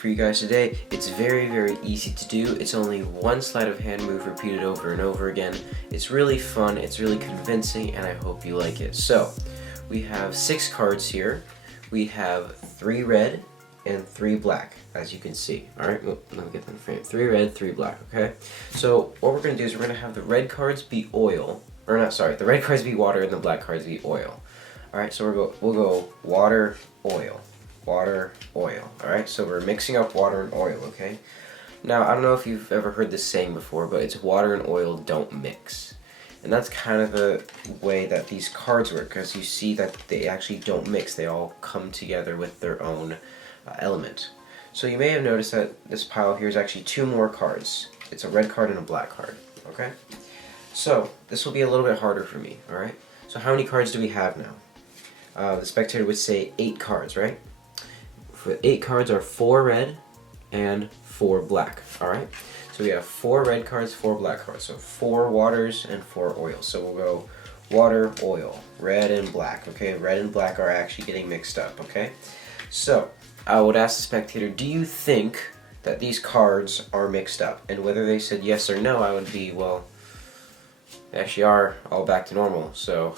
for you guys today. It's very easy to do. It's only one sleight of hand move repeated over and over again. It's really fun, it's really convincing, and I hope you like it. So, we have 6 cards here. We have 3 red and 3 black, as you can see. Alright, well, let me get them framed. 3 red, 3 black, okay? So, what we're going to do is we're going to have the red cards be oil. Or not, sorry, the red cards be water and the black cards be oil. Alright, so we'll go water, oil. Water, oil. Alright, so we're mixing up water and oil, okay? Now, I don't know if you've ever heard this saying before, but it's water and oil don't mix. And that's kind of the way that these cards work, because you see that they actually don't mix. They all come together with their own element. So you may have noticed that this pile here is actually 2 more cards. It's a red card and a black card, okay? So, this will be a little bit harder for me, alright? So how many cards do we have now? The spectator would say 8 cards, right? For 8 cards are 4 red and 4 black, alright? So we have 4 red cards, 4 black cards. So 4 waters and 4 oils. So we'll go water, oil, red and black, okay? Red and black are actually getting mixed up, okay? So, I would ask the spectator, do you think that these cards are mixed up? And whether they said yes or no, I would be, well, they actually are all back to normal. So,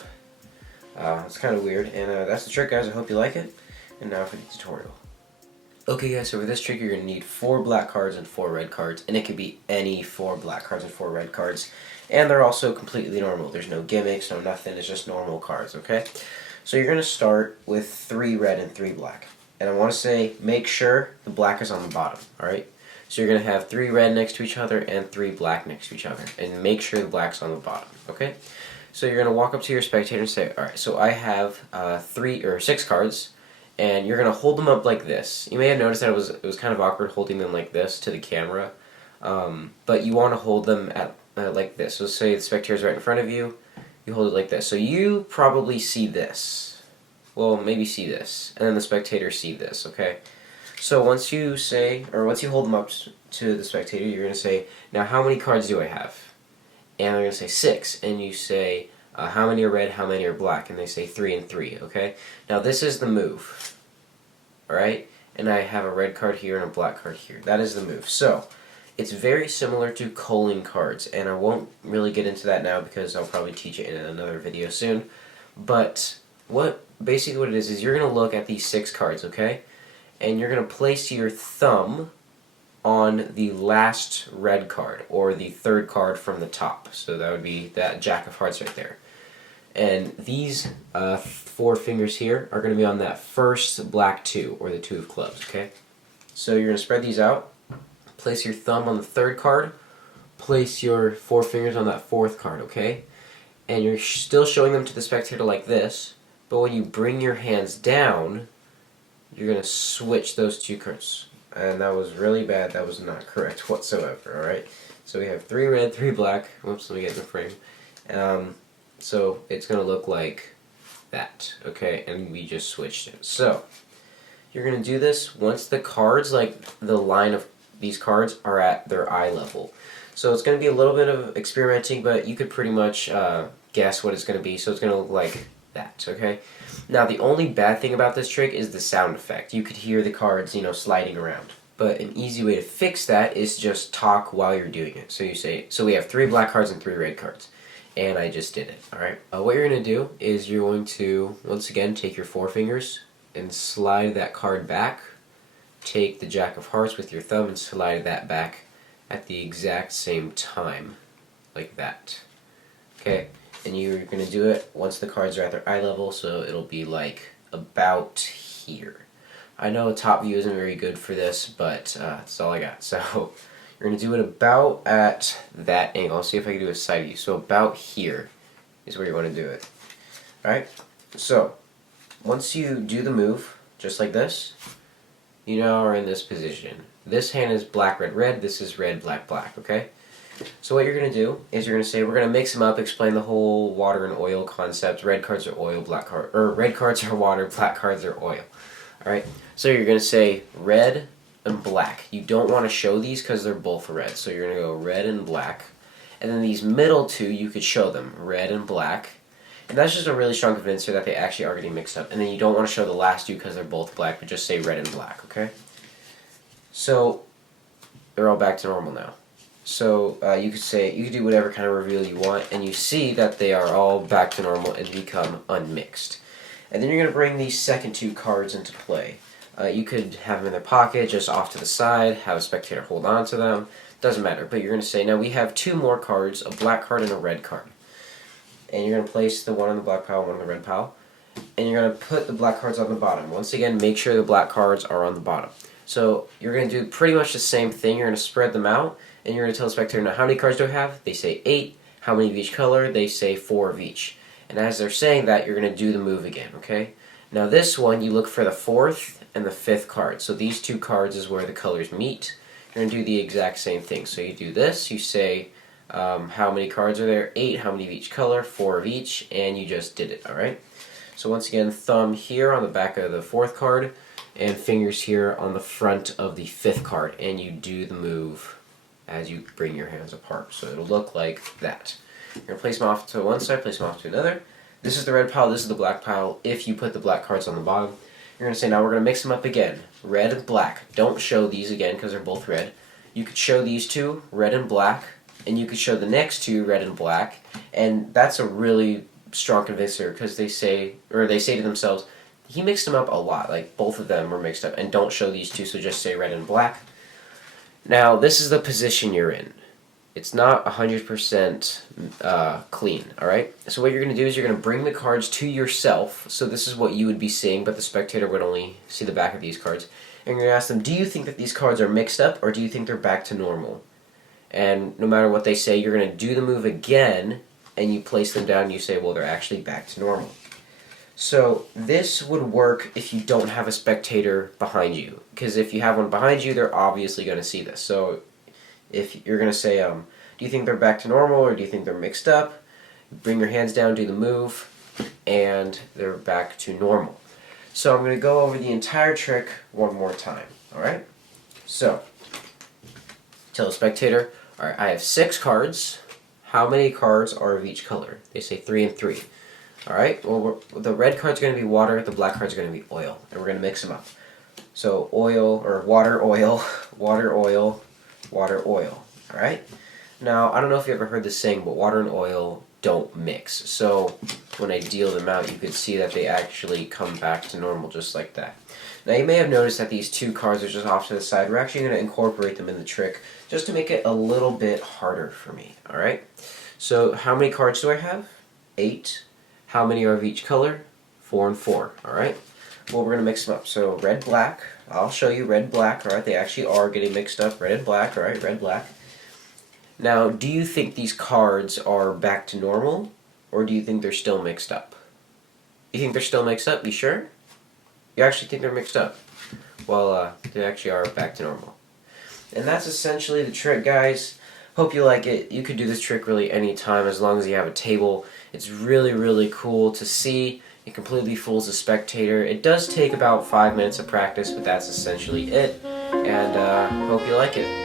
it's kind of weird. And that's the trick, guys. I hope you like it. And now for the tutorial. Okay guys, so for this trick you're going to need 4 black cards and 4 red cards, and it could be any 4 black cards and 4 red cards, and they're also completely normal. There's no gimmicks, no nothing, it's just normal cards, okay? So you're going to start with 3 red and 3 black, and I want to say make sure the black is on the bottom, alright? So you're going to have 3 red next to each other and 3 black next to each other, and make sure the black's on the bottom, okay? So you're going to walk up to your spectator and say, alright, so I have 6 cards, and you're going to hold them up like this. You may have noticed that it was kind of awkward holding them like this to the camera, but you want to hold them at like this. So say the spectator's right in front of you, you hold it like this. So you probably see this. Well, maybe see this, and then the spectator see this, okay? So once you hold them up to the spectator, you're going to say, now how many cards do I have? And they're going to say 6, and you say, how many are red, how many are black? And they say 3 and 3, okay? Now this is the move, alright? And I have a red card here and a black card here. That is the move. So, it's very similar to culling cards, and I won't really get into that now because I'll probably teach it in another video soon. But basically what it is you're going to look at these 6 cards, okay? And you're going to place your thumb on the last red card, or the 3rd card from the top. So that would be that Jack of Hearts right there. And these 4 fingers here are going to be on that first black 2, or the 2 of clubs, okay? So you're going to spread these out, place your thumb on the 3rd card, place your 4 fingers on that 4th card, okay? And you're still showing them to the spectator like this, but when you bring your hands down, you're going to switch those 2 cards. And that was really bad. That was not correct whatsoever, alright? So we have 3 red, 3 black. Whoops, let me get in the frame. So it's going to look like that, okay? And we just switched it. So, you're going to do this once the cards, like the line of these cards, are at their eye level. So it's going to be a little bit of experimenting, but you could pretty much guess what it's going to be. So it's going to look like that, okay? Now the only bad thing about this trick is the sound effect. You could hear the cards, sliding around. But an easy way to fix that is just talk while you're doing it. So you say, so we have 3 black cards and 3 red cards. And I just did it, alright? What you're going to do is you're going to, once again, take your 4 fingers and slide that card back. Take the Jack of Hearts with your thumb and slide that back at the exact same time. Like that. Okay? And you're going to do it once the cards are at their eye level, so it'll be like about here. I know a top view isn't very good for this, but that's all I got. So you're going to do it about at that angle. I'll see if I can do a side view. So about here is where you want to do it. Alright? So, once you do the move, just like this, you now are in this position. This hand is black, red, red. This is red, black, black, okay? So what you're going to do is you're going to say, we're going to mix them up, explain the whole water and oil concept. Red cards are oil, red cards are water, black cards are oil. Alright? So you're going to say red and black. You don't want to show these because they're both red. So you're going to go red and black. And then these middle 2, you could show them red and black. And that's just a really strong convincer that they actually are getting mixed up. And then you don't want to show the last 2 because they're both black, but just say red and black, okay? So they're all back to normal now. So you could do whatever kind of reveal you want, and you see that they are all back to normal and become unmixed. And then you're going to bring these second two cards into play. You could have them in their pocket, just off to the side, have a spectator hold on to them. Doesn't matter, but you're going to say, now we have two more cards, a black card and a red card. And you're going to place the one on the black pile and one on the red pile. And you're going to put the black cards on the bottom. Once again, make sure the black cards are on the bottom. So you're going to do pretty much the same thing. You're going to spread them out, and you're going to tell the spectator, now how many cards do I have? They say 8. How many of each color? They say 4 of each. And as they're saying that, you're going to do the move again, okay? Now this one, you look for the 4th and the 5th card. So these two cards is where the colors meet. You're going to do the exact same thing. So you do this, you say how many cards are there? 8, how many of each color? 4 of each, and you just did it, alright? So once again, thumb here on the back of the 4th card, and fingers here on the front of the 5th card, and you do the move as you bring your hands apart. So it'll look like that. You're going to place them off to one side, place them off to another. This is the red pile, this is the black pile, if you put the black cards on the bottom. You're going to say, now we're going to mix them up again. Red and black. Don't show these again because they're both red. You could show these two, red and black, and you could show the next two, red and black. And that's a really strong convincer because they say to themselves, he mixed them up a lot. Like, both of them were mixed up. And don't show these two, so just say red and black. Now, this is the position you're in. It's not 100% clean, alright? So what you're going to do is you're going to bring the cards to yourself. So this is what you would be seeing, but the spectator would only see the back of these cards. And you're going to ask them, do you think that these cards are mixed up, or do you think they're back to normal? And no matter what they say, you're going to do the move again, and you place them down, and you say, well, they're actually back to normal. So this would work if you don't have a spectator behind you. Because if you have one behind you, they're obviously going to see this. So if you're going to say, do you think they're back to normal, or do you think they're mixed up? Bring your hands down, do the move, and they're back to normal. So I'm going to go over the entire trick one more time. Alright? So, tell the spectator, alright, I have 6 cards. How many cards are of each color? They say 3 and 3. Alright, well, the red card's going to be water, the black card's going to be oil, and we're going to mix them up. So oil, or water, oil, water, oil, water, oil. Alright? Now, I don't know if you ever heard this saying, but water and oil don't mix. So when I deal them out, you can see that they actually come back to normal just like that. Now, you may have noticed that these two cards are just off to the side. We're actually going to incorporate them in the trick just to make it a little bit harder for me. Alright? So how many cards do I have? 8. How many are of each color? 4 and 4. Alright? Well, we're going to mix them up. So red, black. I'll show you red, black. Alright, they actually are getting mixed up. Red and black. Alright, red, black. Now, do you think these cards are back to normal? Or do you think they're still mixed up? You think they're still mixed up? You sure? You actually think they're mixed up? Well, they actually are back to normal. And that's essentially the trick, guys. Hope you like it. You could do this trick really anytime as long as you have a table. It's really, really cool to see. It completely fools the spectator. It does take about 5 minutes of practice, but that's essentially it. And hope you like it.